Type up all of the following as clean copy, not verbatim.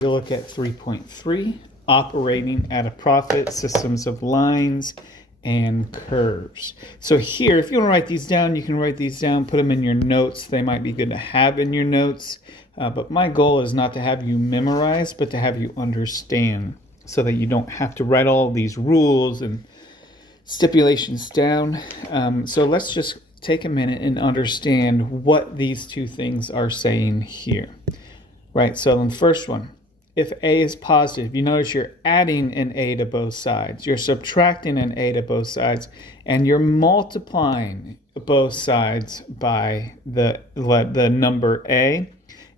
We'll look at 3.3, operating at a profit, systems of lines and curves. So here, if you want to write these down, you can write these down, put them in your notes. They might be good to have in your notes, but my goal is not to have you memorize, but to have you understand so that you don't have to write all these rules and stipulations down. So let's just take a minute and understand what these two things are saying here. Right, so in the first one, if A is positive, you notice you're adding an A to both sides, you're subtracting an A to both sides, and you're multiplying both sides by the number A.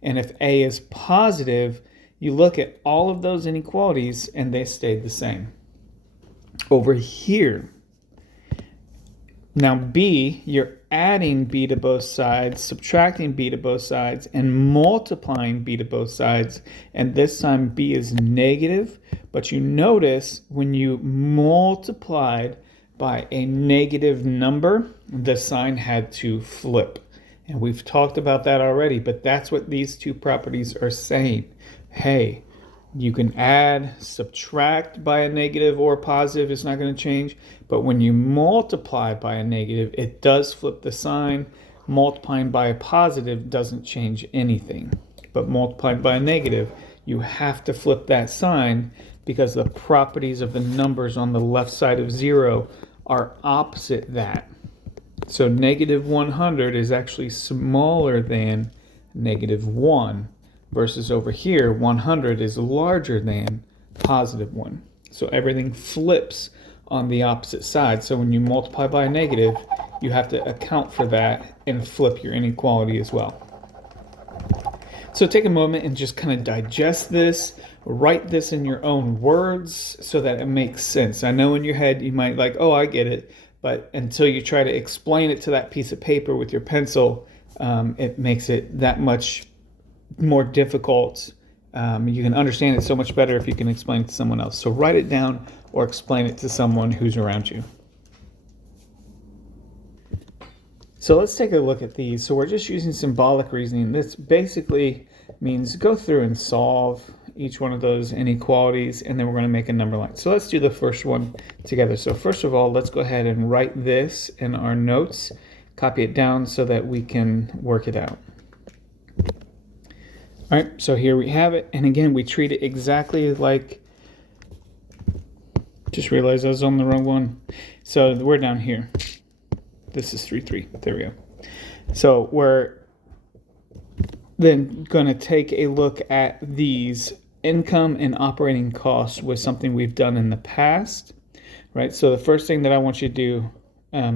And if A is positive, you look at all of those inequalities and they stayed the same. Over here, now B, you're adding B to both sides, subtracting B to both sides, and multiplying B to both sides. And this time B is negative, but you notice when you multiplied by a negative number, the sign had to flip. And we've talked about that already, but that's what these two properties are saying. Hey, you can add, subtract by a negative or positive, it's not going to change. But when you multiply by a negative, it does flip the sign. Multiplying by a positive doesn't change anything. But multiplying by a negative, you have to flip that sign because the properties of the numbers on the left side of 0 are opposite that. So negative 100 is actually smaller than negative 1. Versus over here, 100 is larger than positive 1. So everything flips on the opposite side. So when you multiply by a negative, you have to account for that and flip your inequality as well. So take a moment and just kind of digest this. Write this in your own words so that it makes sense. I know in your head you might like, oh, I get it. But until you try to explain it to that piece of paper with your pencil, it makes it that much more difficult. You can understand it so much better if you can explain it to someone else. So write it down or explain it to someone who's around you. So let's take a look at these. So we're just using symbolic reasoning. This basically means go through and solve each one of those inequalities, and then we're going to make a number line. So let's do the first one together. So first of all, let's go ahead and write this in our notes, copy it down so that we can work it out. All right, so here we have it. And again, we treat it exactly like, just realized I was on the wrong one. So we're down here. This is 3, 3. There we go. So we're then going to take a look at these income and operating costs with something we've done in the past, right? So the first thing that I want you to do,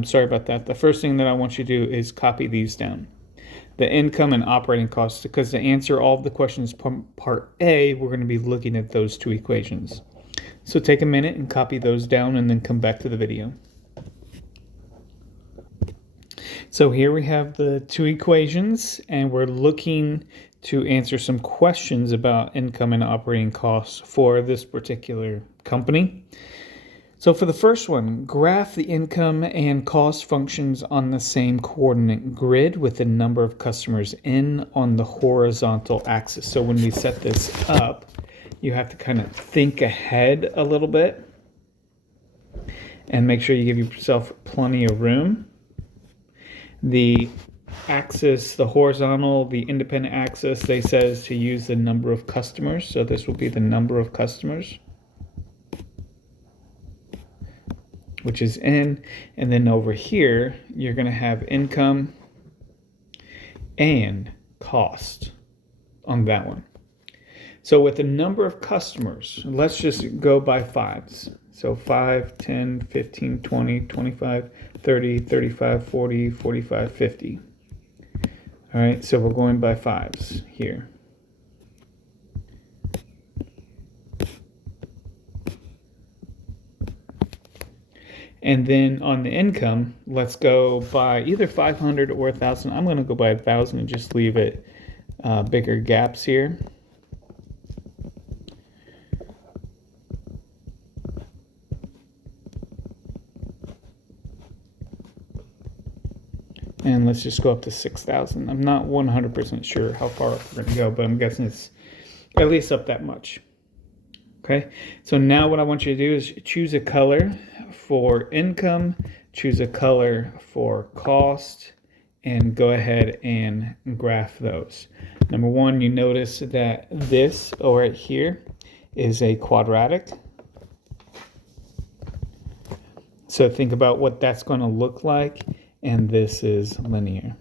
sorry about that. The first thing that I want you to do is copy these down. The income and operating costs, because to answer all of the questions part A, we're going to be looking at those two equations. So take a minute and copy those down and then come back to the video. So here we have the two equations and we're looking to answer some questions about income and operating costs for this particular company. So for the first one, graph the income and cost functions on the same coordinate grid with the number of customers in on the horizontal axis. So when we set this up, you have to kind of think ahead a little bit and make sure you give yourself plenty of room. The axis, the horizontal, the independent axis, they says to use the number of customers. So this will be the number of customers, which is N, and then over here, you're going to have income and cost on that one. So with the number of customers, let's just go by fives. So 5, 10, 15, 20, 25, 30, 35, 40, 45, 50. All right, so we're going by fives here. And then on the income, let's go by either 500 or 1,000. I'm going to go by 1,000 and just leave it bigger gaps here. And let's just go up to 6,000. I'm not 100% sure how far up we're going to go, but I'm guessing it's at least up that much. Okay, so now what I want you to do is choose a color for income, choose a color for cost, and go ahead and graph those. Number one, you notice that this right here is a quadratic. So think about what that's going to look like, and this is linear.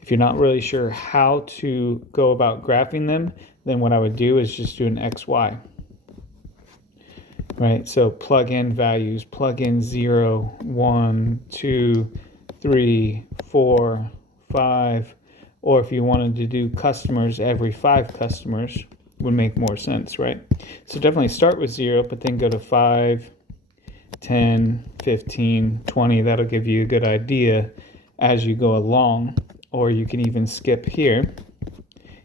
If you're not really sure how to go about graphing them, then what I would do is just do an XY. Right, so plug in values, plug in 0, 1, 2, 3, 4, 5, or if you wanted to do customers, every 5 customers would make more sense, right? So definitely start with 0, but then go to 5, 10, 15, 20. That'll give you a good idea as you go along, or you can even skip here.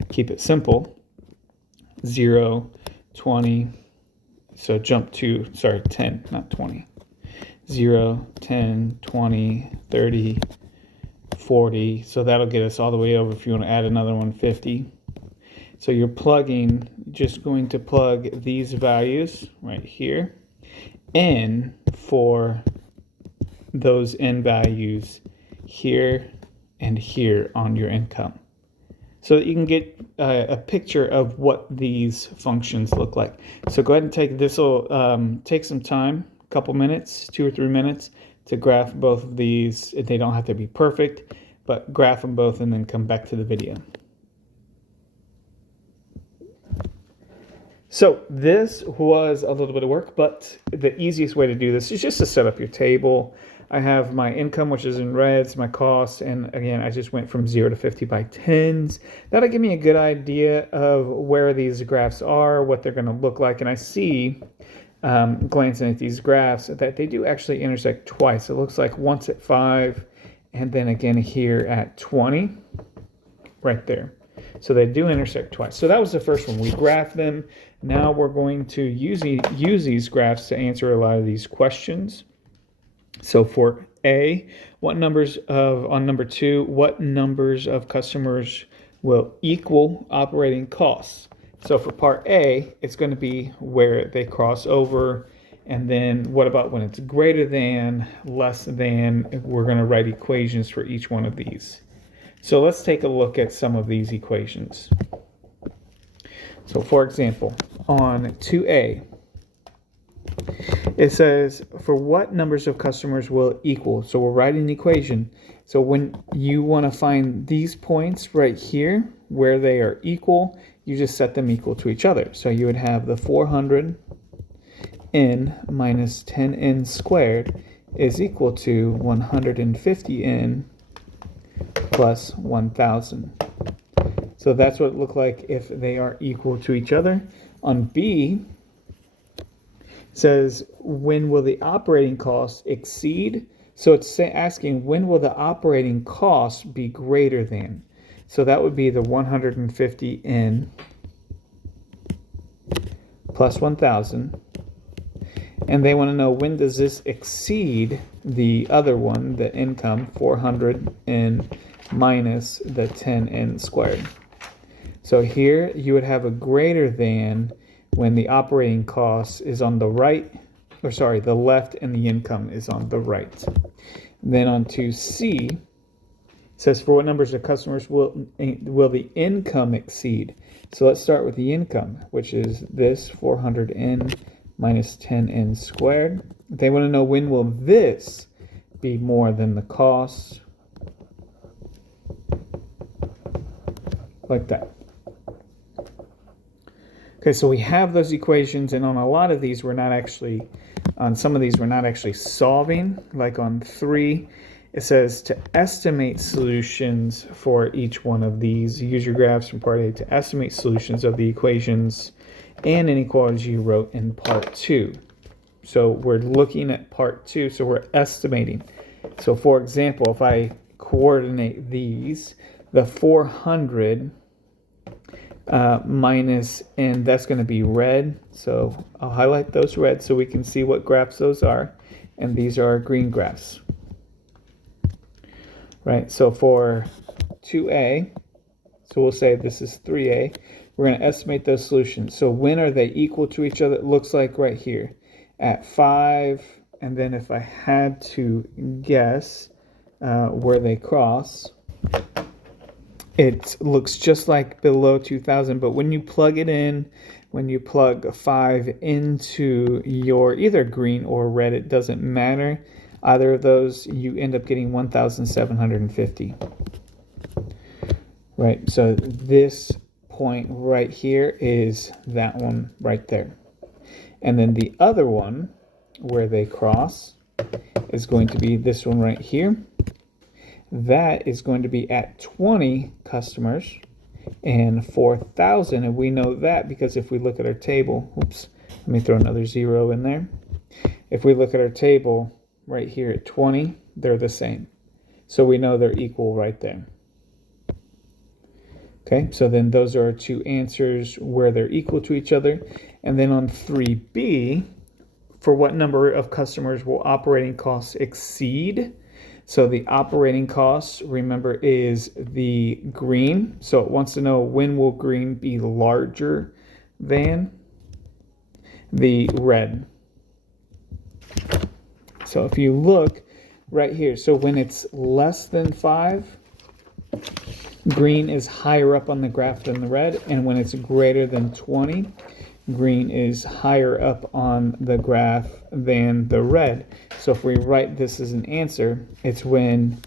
Keep it simple. 0, 20, so jump to, 10, not 20. 0, 10, 20, 30, 40. So that'll get us all the way over if you want to add another one, 50. So you're plugging, just going to plug these values right here in for those n values here and here on your income, so that you can get a picture of what these functions look like. So go ahead and take this. Will take some time, a couple minutes, 2 or 3 minutes, to graph both of these. They don't have to be perfect, but graph them both and then come back to the video. So this was a little bit of work, but the easiest way to do this is just to set up your table. I have my income, which is in reds, my costs, and again, I just went from 0 to 50 by 10s. That'll give me a good idea of where these graphs are, what they're going to look like, and I see, glancing at these graphs, that they do actually intersect twice. It looks like once at 5, and then again here at 20, right there. So they do intersect twice. So that was the first one. We graphed them. Now we're going to use these graphs to answer a lot of these questions. So for A, on number 2, what numbers of customers will equal operating costs? So for part A, it's going to be where they cross over. And then what about when it's greater than, less than? We're going to write equations for each one of these. So let's take a look at some of these equations. So for example, on 2A, it says for what numbers of customers will equal. So we're writing an equation. So when you want to find these points right here where they are equal, you just set them equal to each other. So you would have the 400n minus 10n squared is equal to 150n plus 1000. So that's what it looked like if they are equal to each other. On B, it says when will the operating costs exceed? So it's asking when will the operating costs be greater than? So that would be the 150n plus 1000. And they want to know when does this exceed the other one, the income, 400n minus the 10n squared. So here you would have a greater than when the operating cost is on the right, or sorry, the left, and the income is on the right. Then on to C, it says for what numbers of customers will the income exceed? So let's start with the income, which is this 400n minus 10n squared. They want to know when will this be more than the cost, like that. Okay, so we have those equations, and on a lot of these, on some of these, we're not actually solving. Like on 3, it says to estimate solutions for each one of these. Use your graphs from part A to estimate solutions of the equations and inequalities you wrote in part 2. So we're looking at part 2, so we're estimating. So for example, if I coordinate these, the 400 minus, and that's going to be red, so I'll highlight those red so we can see what graphs those are, and these are our green graphs. Right, so for 2A, so we'll say this is 3A, We're going to estimate those solutions. So when are they equal to each other? It looks like right here at 5. And then if I had to guess where they cross, it looks just like below 2000. But when you plug it in, when you plug 5 into your either green or red, it doesn't matter. Either of those, you end up getting 1,750. Right, so this point right here is that one right there. And then the other one where they cross is going to be this one right here. That is going to be at 20 customers and 4,000. And we know that because if we look at our table, oops, let me throw another 0 in there. If we look at our table right here at 20, they're the same. So we know they're equal right there. Okay, so then those are our two answers where they're equal to each other. And then on 3B, for what number of customers will operating costs exceed? So the operating costs, remember, is the green. So it wants to know when will green be larger than the red. So if you look right here, so when it's less than 5, green is higher up on the graph than the red, and when it's greater than 20, green is higher up on the graph than the red. So if we write this as an answer, it's when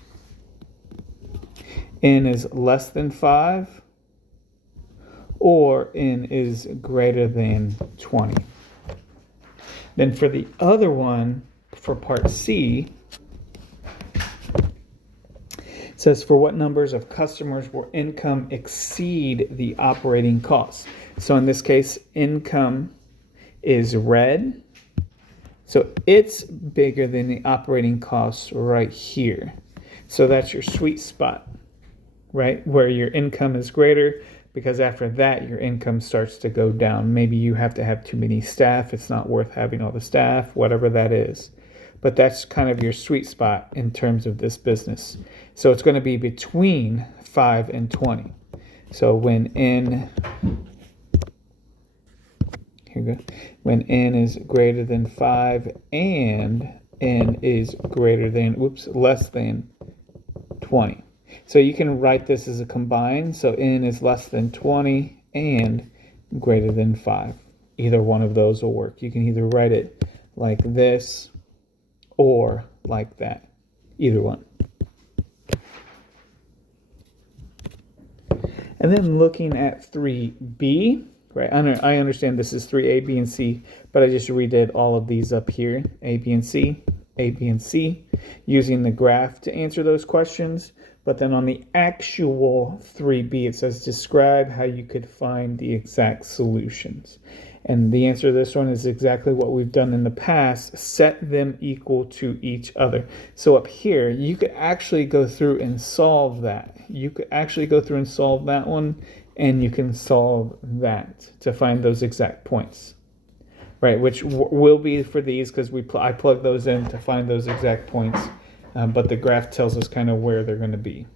n is less than 5 or n is greater than 20. Then for the other one, for part C, it says for what numbers of customers will income exceed the operating costs? So in this case, income is red. So it's bigger than the operating costs right here. So that's your sweet spot, right? Where your income is greater, because after that, your income starts to go down. Maybe you have to have too many staff. It's not worth having all the staff, whatever that is. But that's kind of your sweet spot in terms of this business. So it's going to be between 5 and 20. So when n, here we go, when n is greater than 5 and n is greater than, less than 20. So you can write this as a combined. So n is less than 20 and greater than 5. Either one of those will work. You can either write it like this or like that. Either one. And then looking at 3B, right? I understand this is 3A, B, and C, but I just redid all of these up here, A, B, and C, A, B, and C, using the graph to answer those questions. But then on the actual 3B, it says describe how you could find the exact solutions. And the answer to this one is exactly what we've done in the past. Set them equal to each other. So up here, you could actually go through and solve that. You could actually go through and solve that one, and you can solve that to find those exact points. Right, which will be for these because I plug those in to find those exact points. But the graph tells us kind of where they're going to be.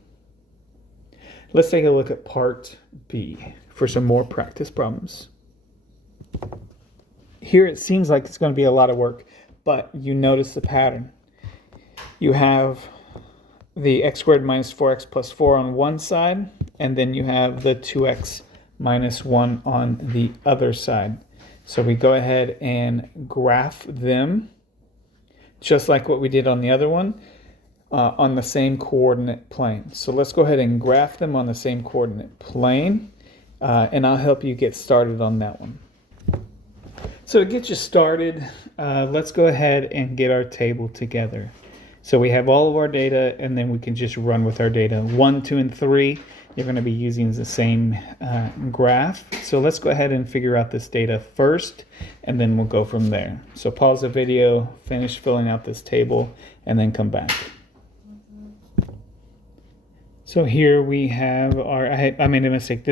Let's take a look at part B for some more practice problems. Here it seems like it's going to be a lot of work, but you notice the pattern. You have the x squared minus 4x plus 4 on one side, and then you have the 2x minus 1 on the other side. So we go ahead and graph them, just like what we did on the other one, on the same coordinate plane. So let's go ahead and graph them on the same coordinate plane, and I'll help you get started on that one. So to get you started, let's go ahead and get our table together. So we have all of our data, and then we can just run with our data. 1, 2, and 3, you're going to be using the same graph. So let's go ahead and figure out this data first, and then we'll go from there. So pause the video, finish filling out this table, and then come back. So here we have our, I made a mistake.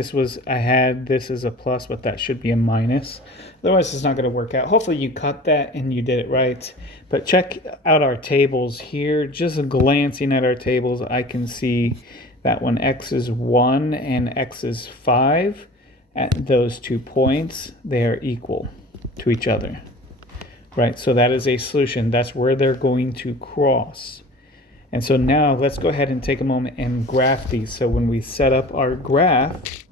I had this as a plus, but that should be a minus. Otherwise, it's not going to work out. Hopefully you caught that and you did it right. But check out our tables here. Just glancing at our tables, I can see that when x is 1 and x is 5, at those 2 points, they are equal to each other, right? So that is a solution. That's where they're going to cross. And so now let's go ahead and take a moment and graph these. So when we set up our graph,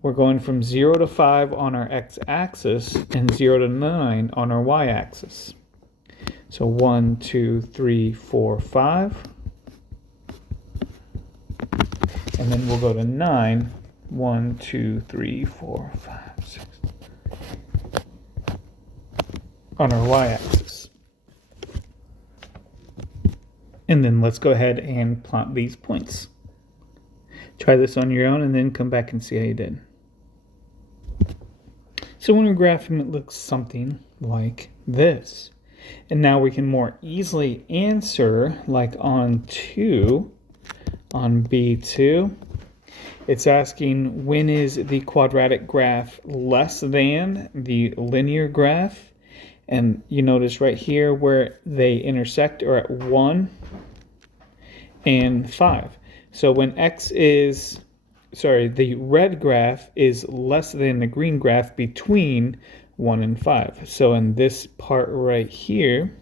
we're going from 0 to 5 on our x-axis and 0 to 9 on our y-axis. So 1, 2, 3, 4, 5. And then we'll go to 9. 1, 2, 3, 4, 5, 6. On our y-axis. And then let's go ahead and plot these points. Try this on your own and then come back and see how you did. So when we're graphing, it looks something like this. And now we can more easily answer, like on B2, it's asking when is the quadratic graph less than the linear graph? And you notice right here where they intersect are at 1 and 5. So when the red graph is less than the green graph between 1 and 5. So in this part right here,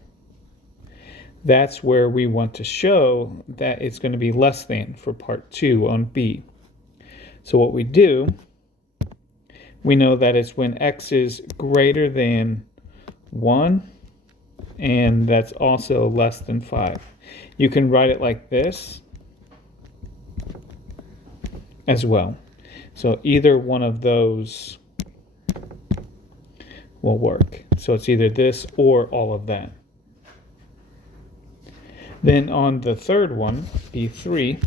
that's where we want to show that it's going to be less than for part 2 on B. So what we do, we know that it's when x is greater than 1, and that's also less than 5. You can write it like this as well. So either one of those will work. So it's either this or all of that. Then on the third one, B3,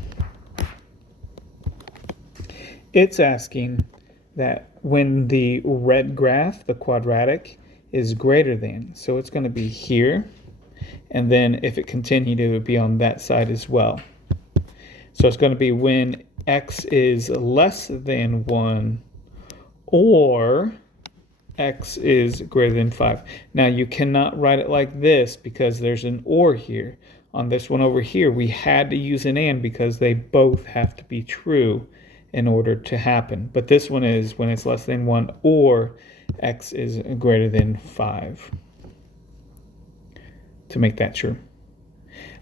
it's asking that when the red graph, the quadratic, is greater than. So it's going to be here. And then if it continued, it would be on that side as well. So it's going to be when x is less than 1 or x is greater than 5. Now you cannot write it like this because there's an or here. On this one over here, we had to use an and because they both have to be true in order to happen. But this one is when it's less than 1 or x is greater than 5 to make that true.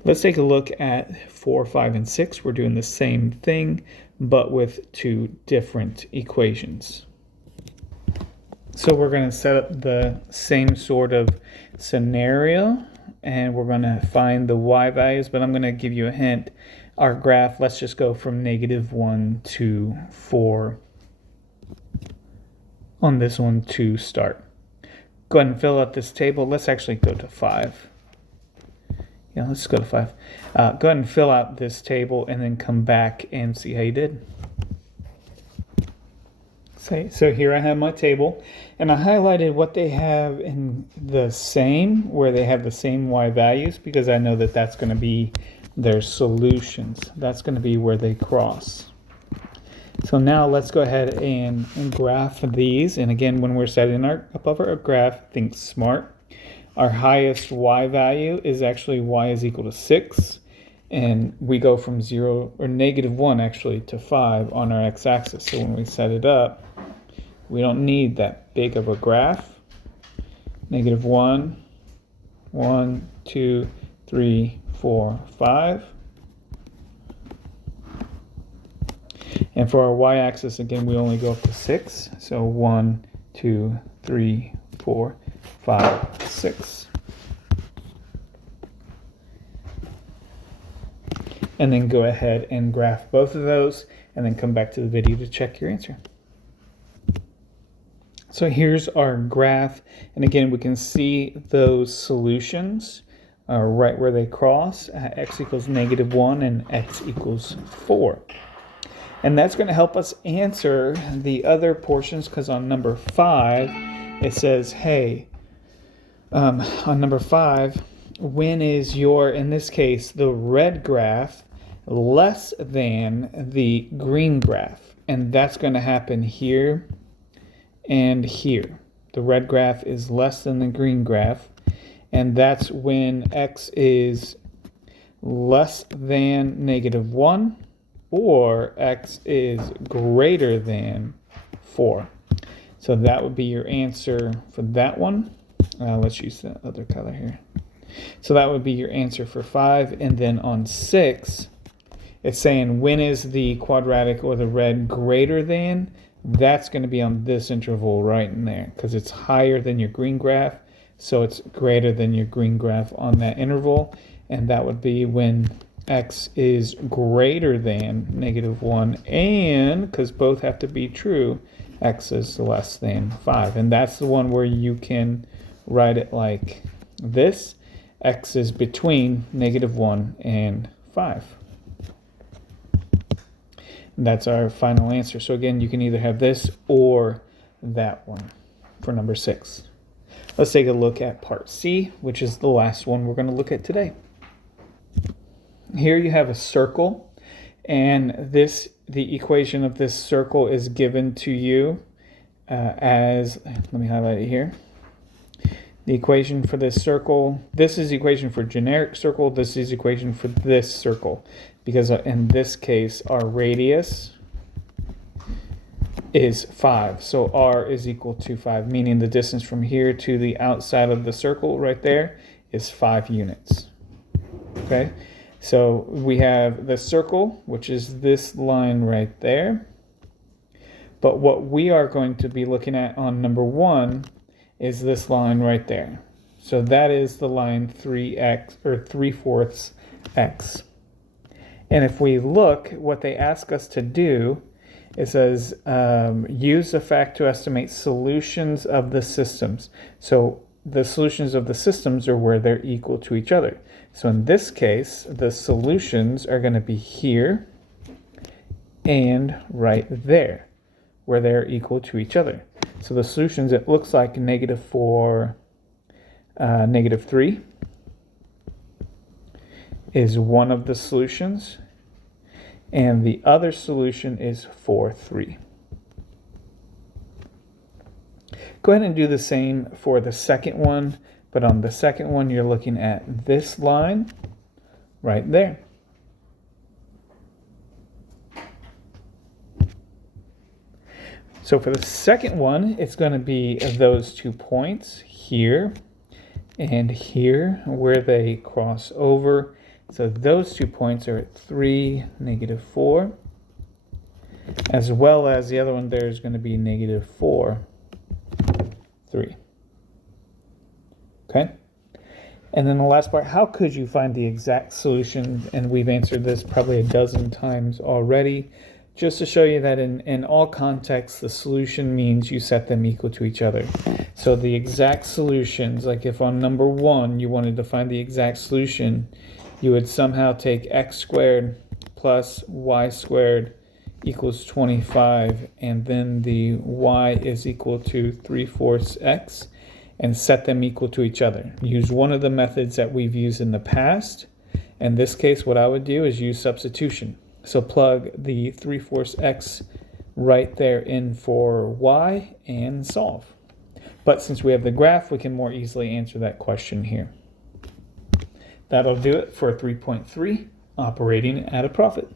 Let's take a look at 4, 5, and 6. We're doing the same thing, but with 2 different equations. So we're going to set up the same sort of scenario, and we're going to find the y values, but I'm going to give you a hint. Our graph, let's just go from -1 to 4 on this one to start. Go ahead and fill out this table. Let's actually go to 5. Yeah, let's go to 5. Go ahead and fill out this table and then come back and see how you did. So here I have my table, and I highlighted what they have in the same, where they have the same y values, because I know that that's going to be their solutions. That's going to be where they cross. So now let's go ahead and graph these. And again, when we're setting up our graph, think smart. Our highest y value is actually y is equal to 6. And we go from 0 or -1 actually to 5 on our x-axis. So when we set it up, we don't need that big of a graph. -1, 1, 2, 3, 4, 5. And for our y-axis, again, we only go up to 6. So 1, 2, 3, 4, 5, 6. And then go ahead and graph both of those, and then come back to the video to check your answer. So here's our graph, and again, we can see those solutions right where they cross, x equals -1 and x equals 4. And that's going to help us answer the other portions, because on number 5, it says, hey, on number 5, when is your, in this case, the red graph less than the green graph? And that's going to happen here and here. The red graph is less than the green graph, and that's when x is less than -1 or x is greater than 4. So that would be your answer for that one. Let's use the other color here. So that would be your answer for 5. And then on 6, it's saying when is the quadratic or the red greater than? That's going to be on this interval right in there because it's higher than your green graph. So it's greater than your green graph on that interval. And that would be when x is greater than -1, and because both have to be true, x is less than 5. And that's the one where you can write it like this. X is between -1 and 5. And that's our final answer. So again, you can either have this or that one for number 6. Let's take a look at part C, which is the last one we're going to look at today. Here you have a circle, and the equation of this circle is given to you as, let me highlight it here. The equation for this circle, this is the equation for generic circle, this is the equation for this circle, because in this case our radius is 5, so r is equal to 5, meaning the distance from here to the outside of the circle right there is 5 units. Okay, so we have the circle, which is this line right there, but what we are going to be looking at on number 1 is this line right there. So that is the line 3x or 3/4 x. And if we look, what they ask us to do, it says use the fact to estimate solutions of the systems. So the solutions of the systems are where they're equal to each other. So in this case, the solutions are going to be here and right there, where they're equal to each other. So the solutions, it looks like -4, -3 is one of the solutions, and the other solution is 4, 3. Go ahead and do the same for the second one, but on the second one, you're looking at this line right there. So for the second one, it's going to be those 2 points here and here where they cross over. So those 2 points are at 3, -4, as well as the other one there is going to be -4, 3. Okay? And then the last part, how could you find the exact solution? And we've answered this probably a dozen times already. Just to show you that in all contexts, the solution means you set them equal to each other. So the exact solutions, like if on number 1 you wanted to find the exact solution, you would somehow take x squared plus y squared equals 25, and then the y is equal to 3/4 x, and set them equal to each other. Use one of the methods that we've used in the past. In this case, what I would do is use substitution. So plug the 3/4 x right there in for y and solve. But since we have the graph, we can more easily answer that question here. That'll do it for 3.3, operating at a profit.